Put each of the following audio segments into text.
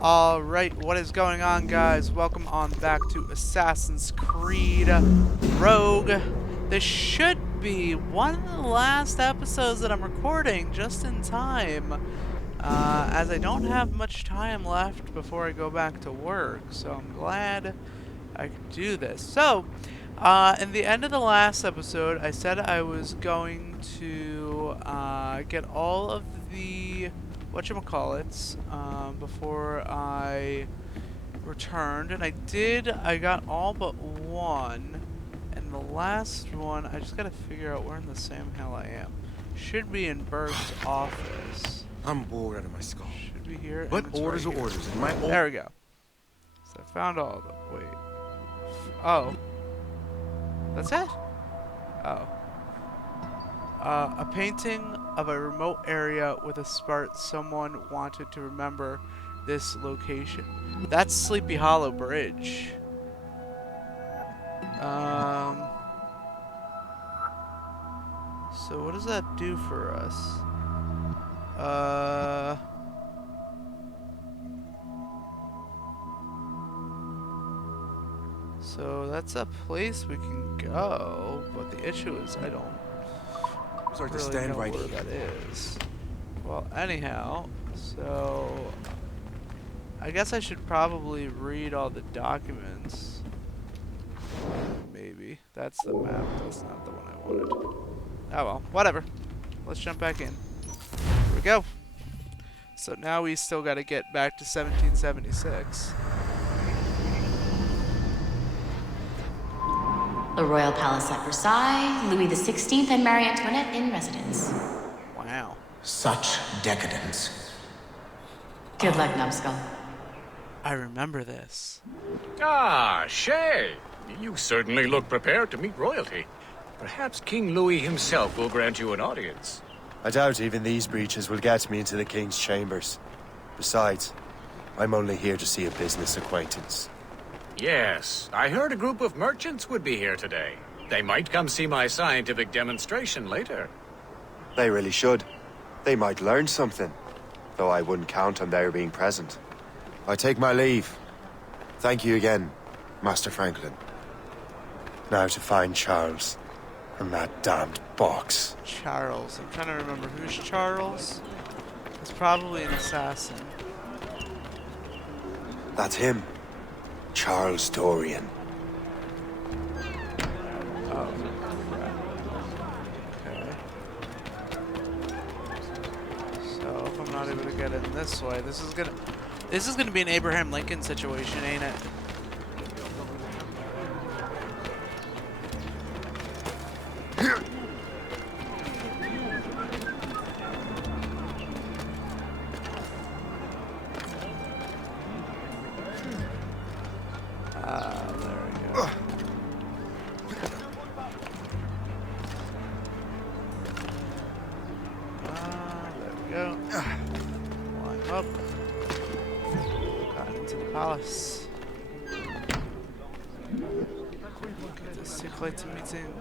Alright, what is going on, guys? Welcome on back to Assassin's Creed Rogue. This should be one of the last episodes that I'm recording just in time, as I don't have much time left before I go back to work, so I'm glad I could do this. So, in the end of the last episode, I said I was going to get all of the whatchamacallits before I returned, and I did. I got all but one, and the last one, I just gotta figure out where in the Sam hell I am. Should be in Berg's office. I'm bored out of my skull. Should be here. But and it's orders right are here. orders, and my There we go. So I found all of them. Wait. Oh. That's it? Oh. A painting of a remote area with a spot someone wanted to remember this location. That's Sleepy Hollow Bridge. So what does that do for us? So that's a place we can go, but the issue is I don't start to really stand know right where here. that is. Well, anyhow, so I guess I should probably read all the documents. Maybe. That's the map. That's not the one I wanted. Oh well, whatever. Let's jump back in. Here we go. So now we still got to get back to 1776. The Royal Palace at Versailles, Louis XVI and Marie Antoinette in residence. Wow. Such decadence. Good luck, Numbskull. I remember this. Ah, Shay. You certainly look prepared to meet royalty. Perhaps King Louis himself will grant you an audience. I doubt even these breaches will get me into the king's chambers. Besides, I'm only here to see a business acquaintance. Yes, I heard a group of merchants would be here today. They might come see my scientific demonstration later. They really should. They might learn something, though I wouldn't count on their being present. I take my leave. Thank you again, Master Franklin. Now to find Charles and that damned box. Charles. I'm trying to remember who's Charles. It's probably an assassin. That's him. Charles Dorian. Oh, crap. Okay. So if I'm not able to get in this way, this is gonna be an Abraham Lincoln situation, ain't it? There we go. There we go. Climb up. Got into the palace. Get the secret meeting.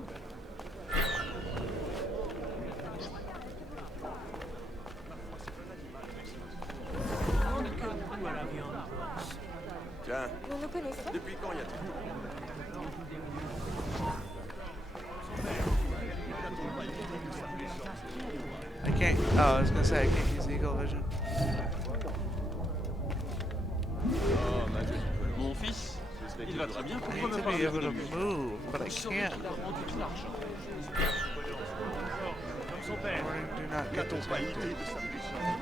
Tiens, depuis quand y a I can't. Oh, I was gonna say I can't use Eagle Vision. Mon fils, il va très bien. I Pourquoi need me to parler be able to d'économie? move, but I can't. Warning, do not get N'a-t-on pas idée detected. de sa puissance?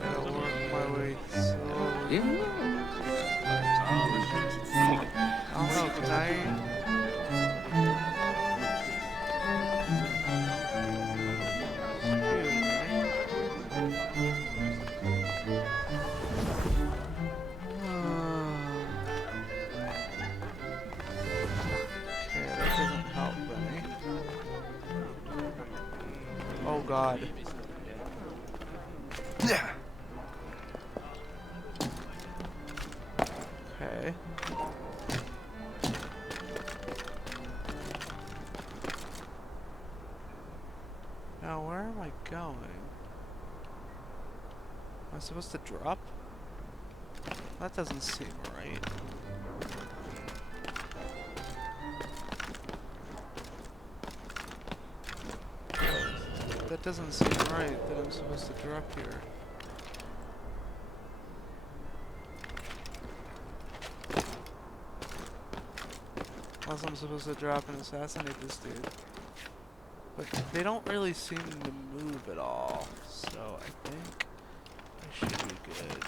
Gotta work my way slowly. Oh no, can I? Okay, that doesn't help any. Oh god. Okay. Now where am I going? I supposed to drop? That doesn't seem right. That doesn't seem right that I'm supposed to drop here. Unless I'm supposed to drop and assassinate this dude. But they don't really seem to move at all, so I think I should be good.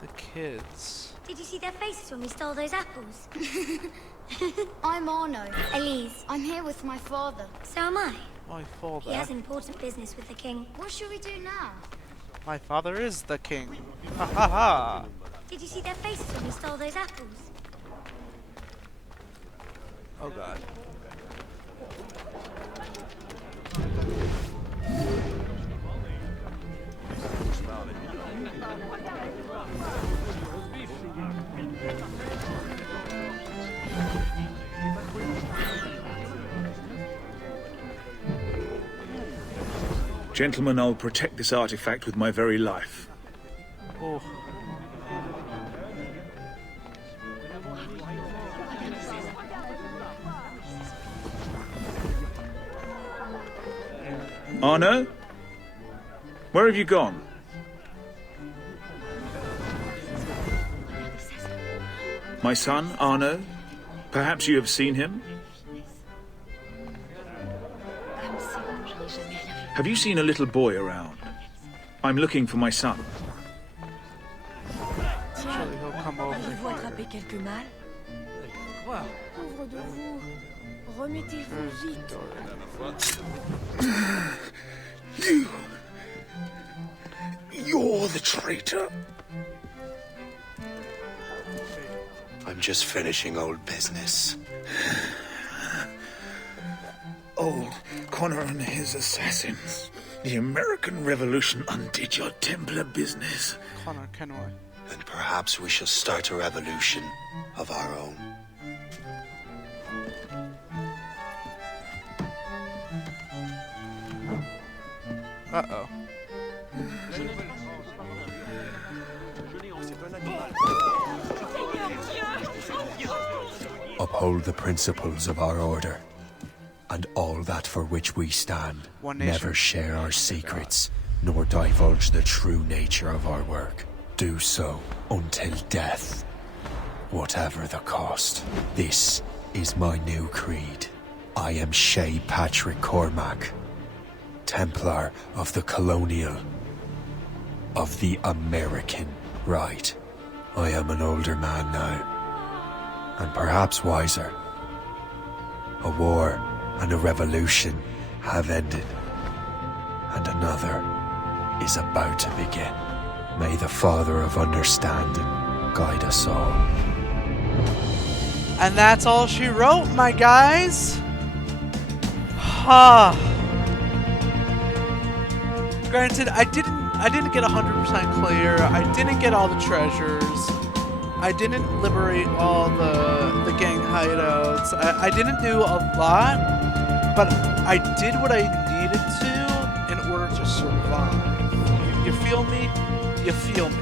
The kids. Did you see their faces when we stole those apples? I'm Arno. Elise. I'm here with my father. So am I. My father. He has important business with the king. What should we do now? My father is the king. Ha ha ha! Did you see their faces when we stole those apples? Oh god. Gentlemen, I'll protect this artifact with my very life. Oh. Arno? Where have you gone? My son, Arno? Perhaps you have seen him? Have you seen a little boy around? I'm looking for my son. Surely he'll come over here. Pauvre de vous. Remettez-vous vite. You're the traitor. I'm just finishing old business. Old Connor and his assassins. The American Revolution undid your Templar business. Connor Kenway. And perhaps we shall start a revolution of our own. Uh-oh. Uphold the principles of our order, and all that for which we stand. One nation. Never share our secrets, nor divulge the true nature of our work. Do so until death, whatever the cost. This is my new creed. I am Shay Patrick Cormac, Templar of the Colonial, of the American right. I am an older man now, and perhaps wiser. A war and a revolution have ended, and another is about to begin. May the Father of Understanding guide us all. And that's all she wrote, my guys. Ha. Granted, I didn't get 100% clear. I didn't get all the treasures. I didn't liberate all the gang hideouts. I didn't do a lot, but I did what I needed to in order to survive. You feel me? You feel me?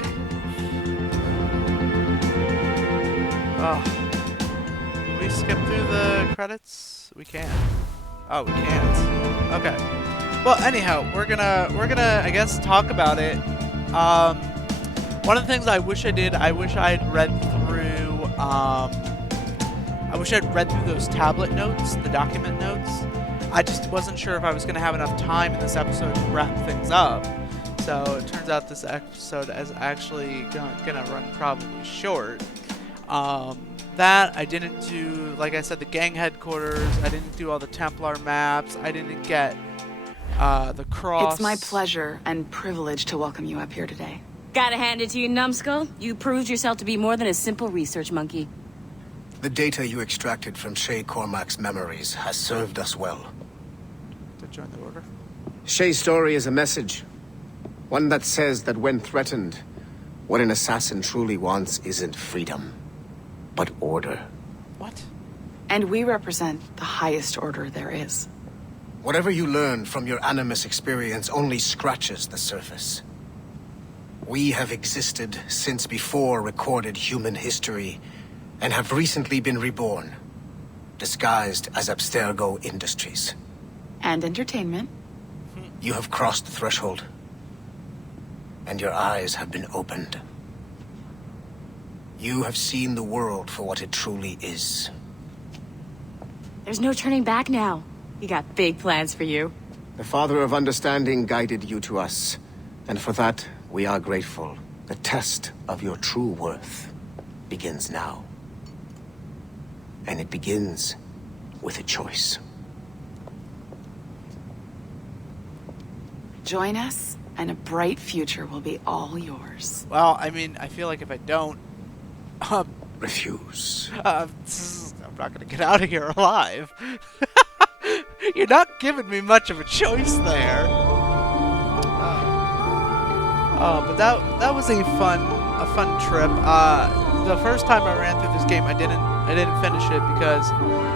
Can we skip through the credits? We can. Oh, we can't. Okay. Well, anyhow, we're gonna I guess talk about it. One of the things I wish I did, I wish I'd read through those tablet notes, the document notes. I just wasn't sure if I was gonna have enough time in this episode to wrap things up. So it turns out this episode is actually gonna run probably short. That I didn't do, like I said, the gang headquarters. I didn't do all the Templar maps. I didn't get the cross. It's my pleasure and privilege to welcome you up here today. Gotta hand it to you, numbskull. You proved yourself to be more than a simple research monkey. The data you extracted from Shay Cormac's memories has served us well. To join the order. Shay's story is a message. One that says that when threatened, what an assassin truly wants isn't freedom, but order. What? And we represent the highest order there is. Whatever you learned from your Animus experience only scratches the surface. We have existed since before recorded human history, and have recently been reborn, disguised as Abstergo Industries. And entertainment. You have crossed the threshold, and your eyes have been opened. You have seen the world for what it truly is. There's no turning back now. We got big plans for you. The Father of Understanding guided you to us, and for that, we are grateful. The test of your true worth begins now. And it begins with a choice. Join us, and a bright future will be all yours. Well, I mean, I feel like if I don't... Refuse. I'm not gonna get out of here alive. You're not giving me much of a choice there. But that was a fun trip. The first time I ran through this game, I didn't finish it because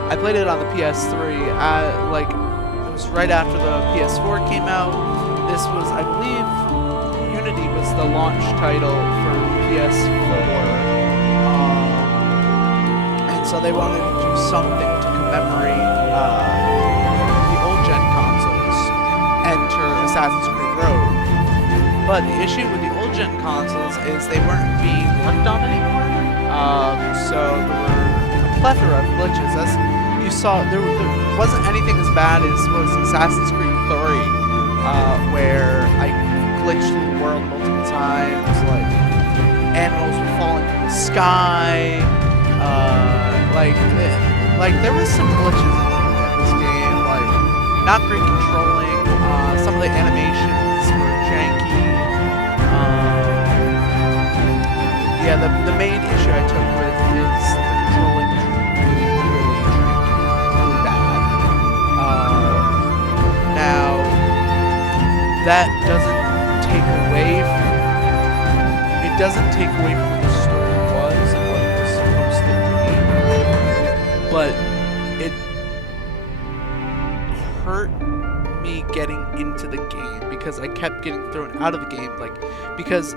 I played it on the PS3. Like it was right after the PS4 came out. This was, I believe, Unity was the launch title for PS4. And so they wanted to do something to commemorate the old-gen consoles, enter Assassin's Creed Rogue. But the issue with the old-gen consoles is they weren't being worked on anymore. So there were a plethora of glitches. As you saw, there wasn't anything as bad as was Assassin's Creed 3, where I glitched through the world multiple times, like animals were falling from the sky. Like there was some glitches in this game, like not great controlling. Some of the animations were janky. Yeah, the main issue I took with is the controlling really janky, really bad. Now that doesn't take away from what the story was and what it was supposed to be, but it hurt me getting into the game because I kept getting thrown out of the game, because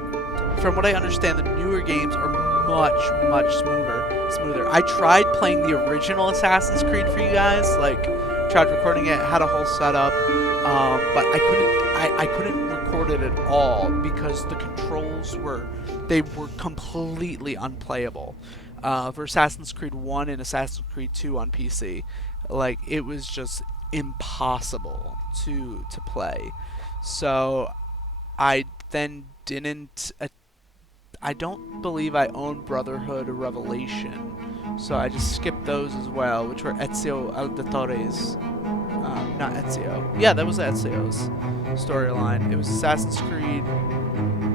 from what I understand, the newer games are much smoother. I tried playing the original Assassin's Creed for you guys, tried recording it, had a whole setup, but I couldn't record it at all because the controls were completely unplayable. For Assassin's Creed 1 and Assassin's Creed 2 on PC, it was just impossible to play. So I then didn't. I don't believe I own Brotherhood or Revelation, so I just skipped those as well, which were Ezio Auditore's. Not Ezio. Yeah, that was Ezio's storyline. It was Assassin's Creed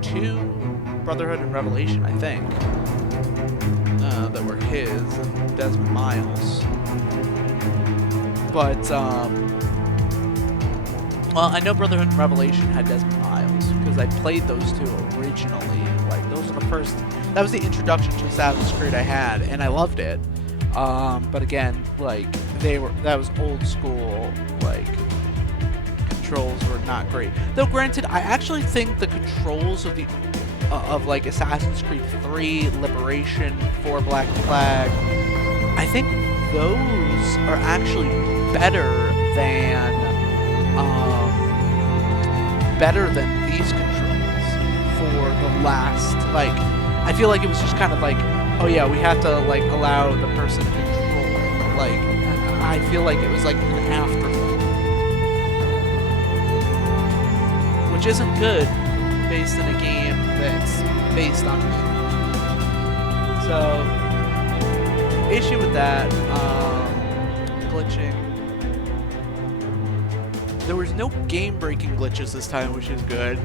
2, Brotherhood, and Revelation, I think, that were his and Desmond Miles. But, well, I know Brotherhood and Revelation had Desmond Miles because I played those two originally. Those were the first. That was the introduction to Assassin's Creed I had, and I loved it. But again, that was old school. Controls were not great. Though, granted, I actually think the controls of Assassin's Creed 3, Liberation, 4 Black Flag, I think those are actually better than these controls for the last, I feel like it was just kind of oh yeah, we have to allow the person to control. I feel like it was an afterthought, which isn't good based in a game that's based on it. So, issue with that, glitching. There was no game-breaking glitches this time, which is good.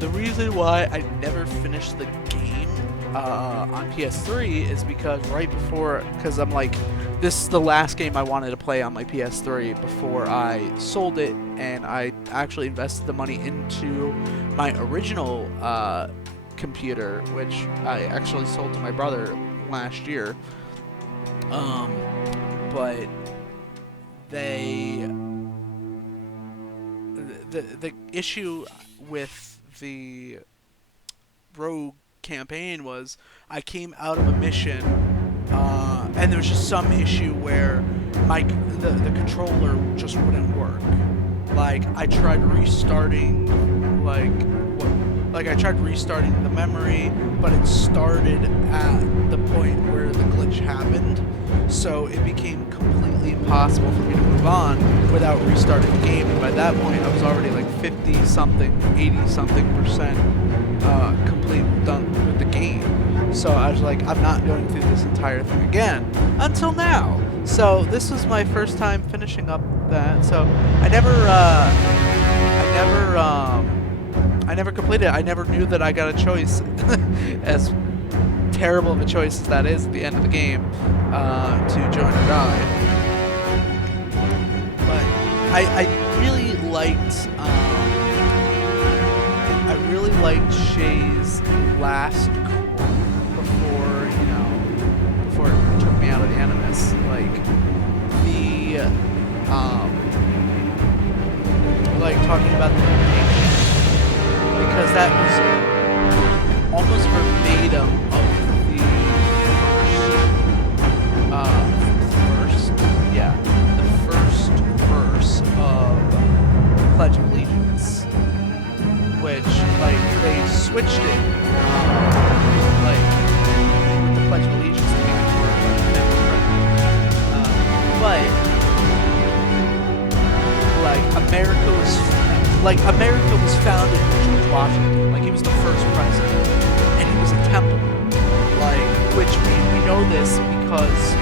The reason why I never finished the game on PS3 is because because I'm this is the last game I wanted to play on my PS3 before I sold it, and I actually invested the money into my original computer, which I actually sold to my brother last year. But the issue with the Rogue campaign was I came out of a mission, and there was just some issue where the controller just wouldn't work. Like I tried restarting, I tried restarting the memory, but it started at the point where the glitch happened, so it became completely impossible for me to move on without restarting the game. And by that point, I was already like 50-something, 80-something% complete done with the game. So I was like, I'm not going through this entire thing again until now. So this was my first time finishing up that. So I never completed it. I never knew that I got a choice, as terrible of a choice as that is at the end of the game, to join or die. But I really liked Shay's last before it took me out of the Animus. Like talking about the location, because that was almost verbatim of the first verse of the Pledge of Allegiance, which they switched it with the Pledge of Allegiance to make it more America was founded with George Washington. Like, he was the first president, and he was a Templar. Which we know this because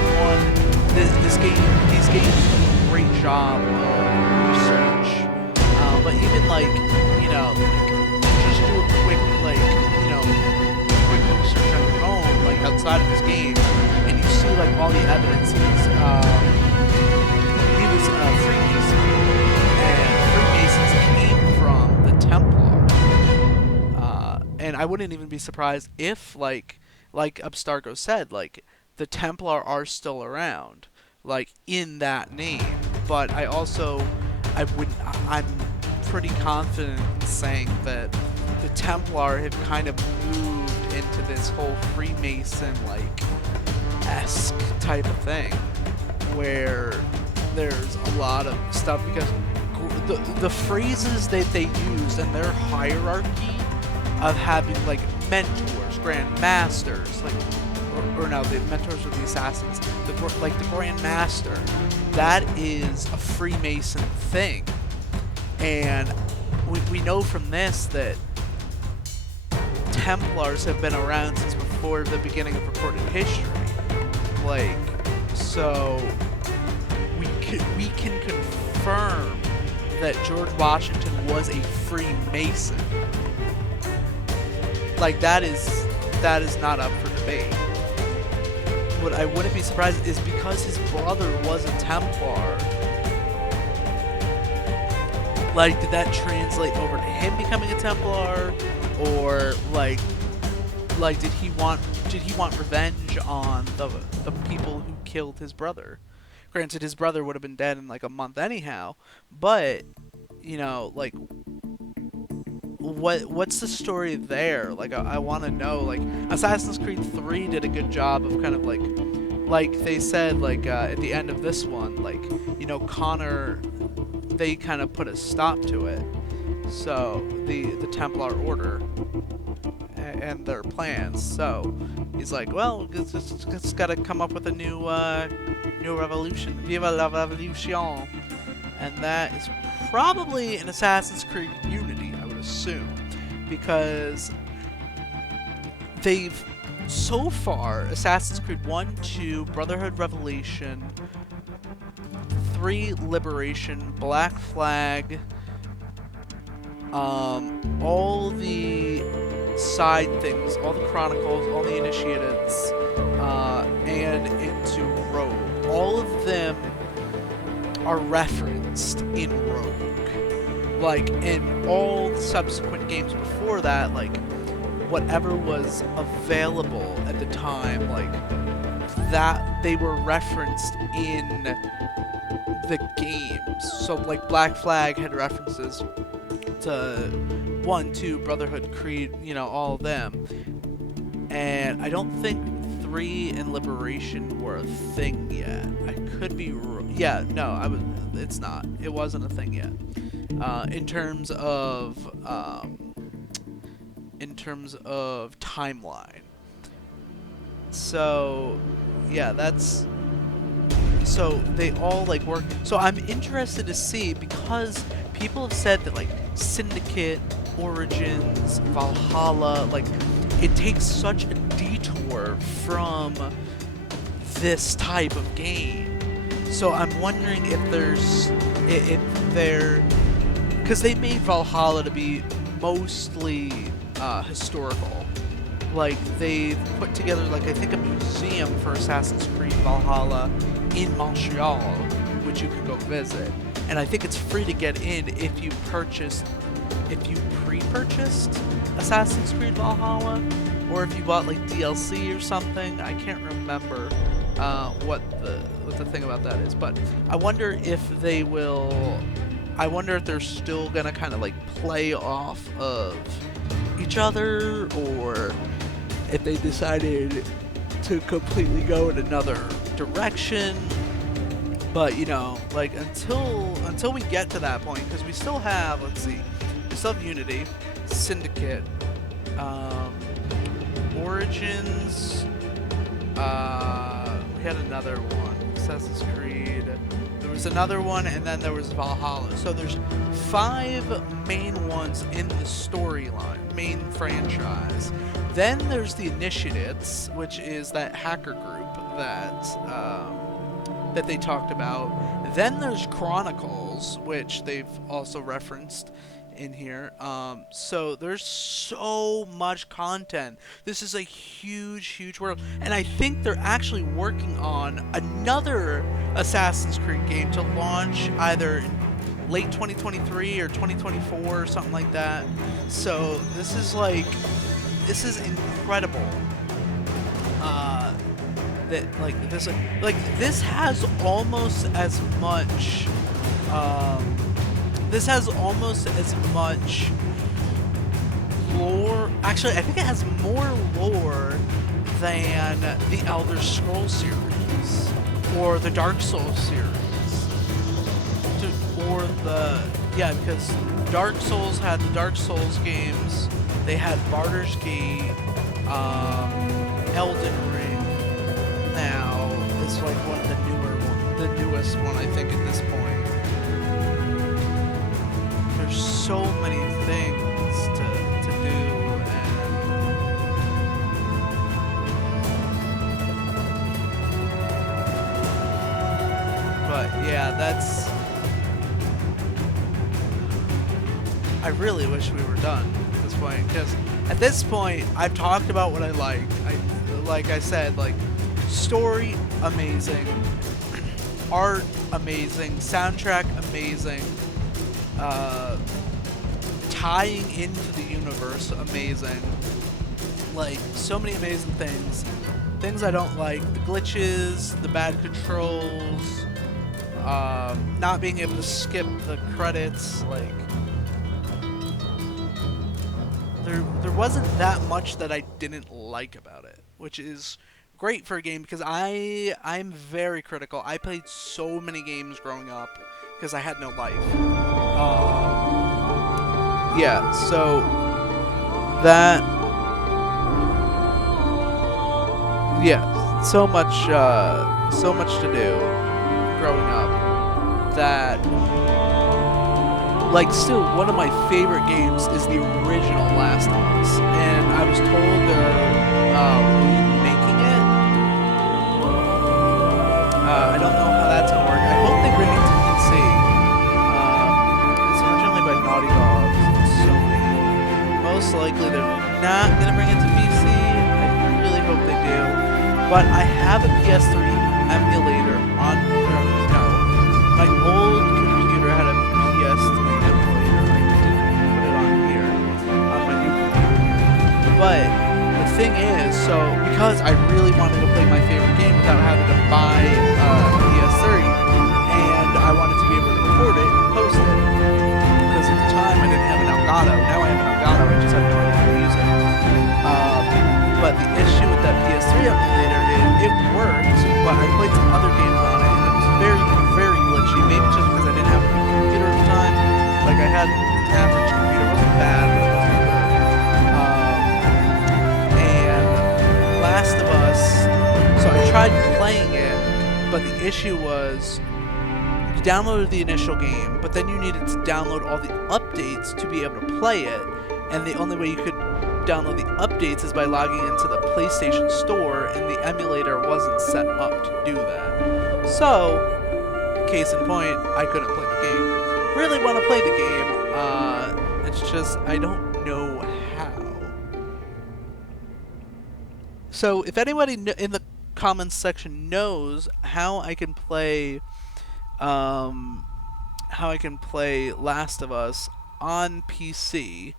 these games do a great job of research. But even just do a quick research on your own, outside of this game, and you see all the evidence. He was a Freemason, and Freemasons came from the Templar. And I wouldn't even be surprised if, like Abstergo said, the Templar are still around, in that name. But I'm pretty confident in saying that the Templar have kind of moved into this whole Freemason-esque type of thing, where there's a lot of stuff, because the phrases that they used and their hierarchy of having mentors, Grand Masters, the mentors were the assassins, the Grand Master, that is a Freemason thing. And we know from this that Templars have been around since before the beginning of recorded history. So we can confirm that George Washington was a Freemason. That is not up for debate. What I wouldn't be surprised is because his brother was a Templar. Did that translate over to him becoming a Templar, or did he want revenge on the people who killed his brother? Granted, his brother would have been dead in a month anyhow, but what's the story there? I want to know. Assassin's Creed 3 did a good job of kind of they said at the end of this one, Connor, they kind of put a stop to it. So the Templar Order and their plans. So he's well, it's got to come up with a new revolution. Viva la Revolution. And that is probably an Assassin's Creed Unity, I would assume, because they've so far Assassin's Creed 1, 2, Brotherhood, Revelation, 3, Liberation, Black Flag, all the side things, all the Chronicles, all the Initiates, and into Rogue. All of them are referenced in Rogue. In all subsequent games before that, whatever was available at the time, that they were referenced in the games. So like Black Flag had references to 1, 2, Brotherhood, Creed, you know, all of them. And I don't think 3 and Liberation were a thing yet. I could be yeah, no, it's not. It wasn't a thing yet. In terms of timeline. So yeah, that's so they all like work. So I'm interested to see, because people have said that like Syndicate, Origins, Valhalla, like it takes such a detour from this type of game. So I'm wondering if because they made Valhalla to be mostly historical. Like they put together like I think a museum for Assassin's Creed Valhalla in Montreal, which you can go visit. And I think it's free to get in if you pre-purchased Assassin's Creed Valhalla, or if you bought like DLC or something. I can't remember what the thing about that is, but I wonder if they will. I wonder if they're still gonna kind of like play off of each other, or if they decided to completely go in another direction. But you know, like until we get to that point, because we still have, let's see, we still have Unity, Syndicate, Origins, we had another one, Assassin's Creed, there was another one, and then there was Valhalla. So there's 5 main ones in the storyline, main franchise. Then there's the Initiates, which is that hacker group that they talked about. Then there's Chronicles, which they've also referenced in here. So there's so much content. This is a huge world, and I think they're actually working on another Assassin's Creed game to launch either in late 2023 or 2024 or something like that. So this is incredible. This has almost as much. This has almost as much lore. Actually, I think it has more lore than the Elder Scrolls series or the Dark Souls series. Because Dark Souls had the Dark Souls games. They had Baldur's Gate, Elden Ring. Now it's like one of the newest one, I think, at this point. There's so many things to do, but yeah, I really wish we were done at this point, because at this point I've talked about what I like. Like I said, like story amazing, art amazing, soundtrack amazing, tying into the universe amazing, like so many amazing things. Things I don't like: the glitches, the bad controls, not being able to skip the credits. Like there wasn't that much that I didn't like about it, which is great for a game, because I'm very critical. I played so many games growing up because I had no life. Yeah, so that, yeah, so much to do growing up that, like, still one of my favorite games is the original Last of Us, and I was told they're remaking it. I don't know how that's gonna work. I hope they bring it to PC. It's originally by Naughty Dog and Sony. Most likely they're not gonna bring it to PC. I really hope they do. But I have a PS3 emulator on. No, my old computer had a PS3 emulator. I didn't put it on here on my new computer. But the thing is, so because I really wanted to play my favorite game without having to buy a PS3, and I wanted issue was you downloaded the initial game, but then you needed to download all the updates to be able to play it, and the only way you could download the updates is by logging into the PlayStation Store, and the emulator wasn't set up to do that. So, case in point, I couldn't play the game. Really want to play the game, it's just I don't know how. So if anybody in the comments section knows how I can play Last of Us on PC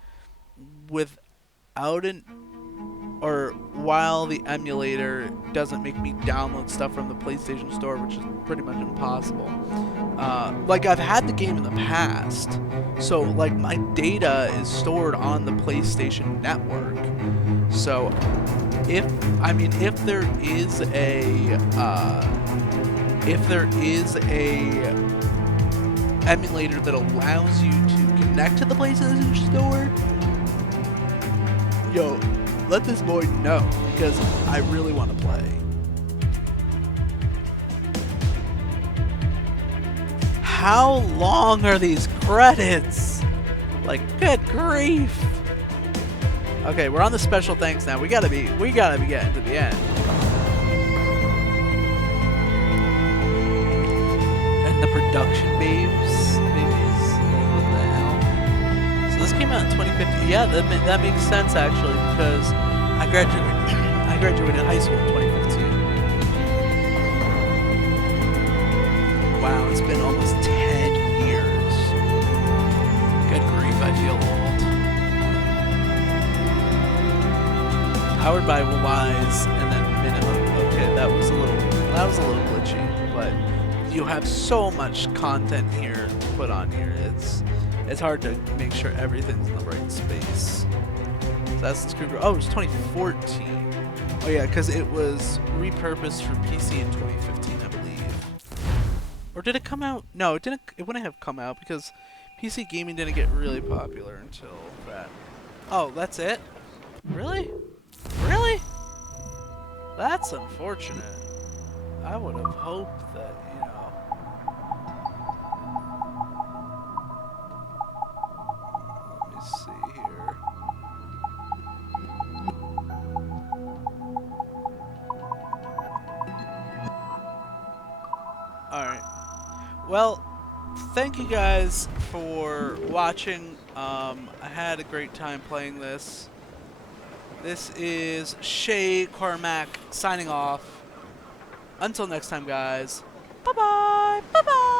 without or while the emulator doesn't make me download stuff from the PlayStation Store, which is pretty much impossible. Like, I've had the game in the past, so, like, my data is stored on the PlayStation Network. So, if there is a emulator that allows you to connect to the PlayStation Store, yo, let this boy know, because I really want to play. How long are these credits? Like, good grief. Okay, we're on the special thanks now. We gotta be getting to the end. And the production babies. What the hell? So this came out in 2015. Yeah, that makes sense actually, because I graduated high school in 2015. Wow, it's been almost 10 years. Good grief, I feel old. Powered by Wise and then Minimum. Okay, that was a little glitchy, but you have so much content here to put on here. It's hard to make sure everything's in the right space. Assassin's Creed. Oh, it was 2014. Oh yeah, because it was repurposed for PC in 2015, I believe. Or did it come out? No, it didn't. It wouldn't have come out because PC gaming didn't get really popular until that. Oh, that's it? Really? Really? That's unfortunate. I would have hoped that, you know. Let me see here. Alright. Well, thank you guys for watching. I had a great time playing this. This is Shay Cormac signing off. Until next time, guys. Bye-bye. Bye-bye.